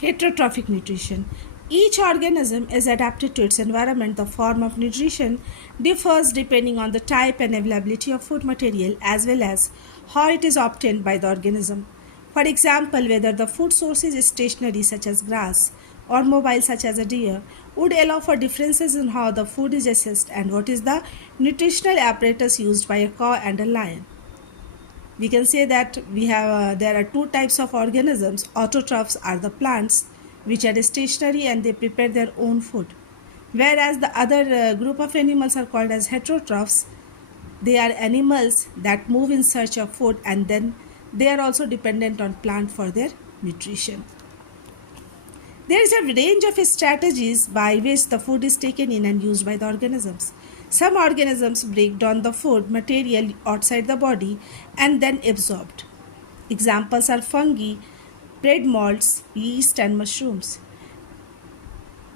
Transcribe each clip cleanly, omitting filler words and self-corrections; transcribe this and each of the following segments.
Heterotrophic nutrition. Each organism is adapted to its environment. The form of nutrition differs depending on the type and availability of food material as well as how it is obtained by the organism. For example, whether the food source is stationary such as grass or mobile such as a deer would allow for differences in how the food is assessed and what is the nutritional apparatus used by a cow and a lion. We can say that there are two types of organisms. Autotrophs are the plants which are stationary and they prepare their own food, whereas the other group of animals are called as heterotrophs. They are animals that move in search of food and then they are also dependent on plant for their nutrition. There is a range of strategies by which the food is taken in and used by the organisms. Some organisms break down the food material outside the body and then absorbed. Examples are fungi, bread molds, yeast, and mushrooms.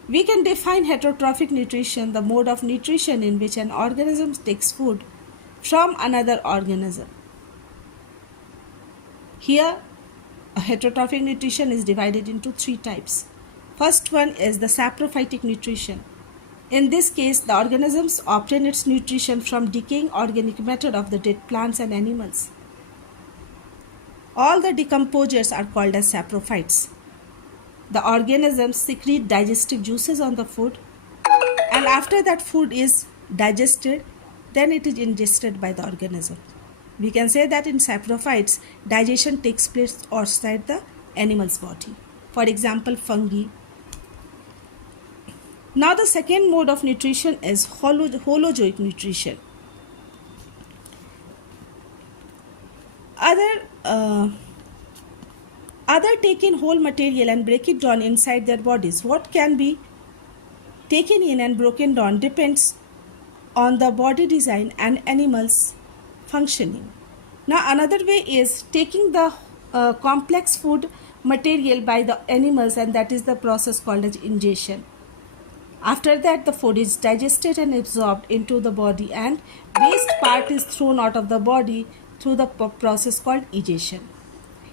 We can define heterotrophic nutrition, the mode of nutrition in which an organism takes food from another organism. Here, a heterotrophic nutrition is divided into three types. First one is the saprophytic nutrition. In this case, the organisms obtain its nutrition from decaying organic matter of the dead plants and animals. All the decomposers are called as saprophytes. The organisms secrete digestive juices on the food, and after that food is digested, then it is ingested by the organism. We can say that in saprophytes, digestion takes place outside the animal's body. For example, fungi. Now the second mode of nutrition is holozoic nutrition. Other take in whole material and break it down inside their bodies. What can be taken in and broken down depends on the body design and animals functioning. Now another way is taking the complex food material by the animals, and that is the process called as ingestion. After that, the food is digested and absorbed into the body and waste part is thrown out of the body through the process called egestion.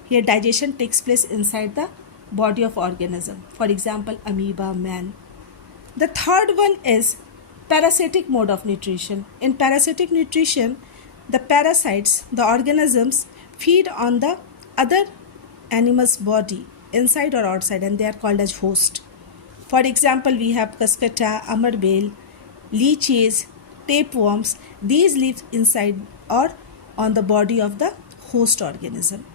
Here digestion takes place inside the body of organism. For example, amoeba, man. The third one is parasitic mode of nutrition. In parasitic nutrition, the parasites, the organisms, feed on the other animal's body, inside or outside, and they are called as host. For example, we have cuscata, amarbale, leeches, tapeworms. These live inside or on the body of the host organism.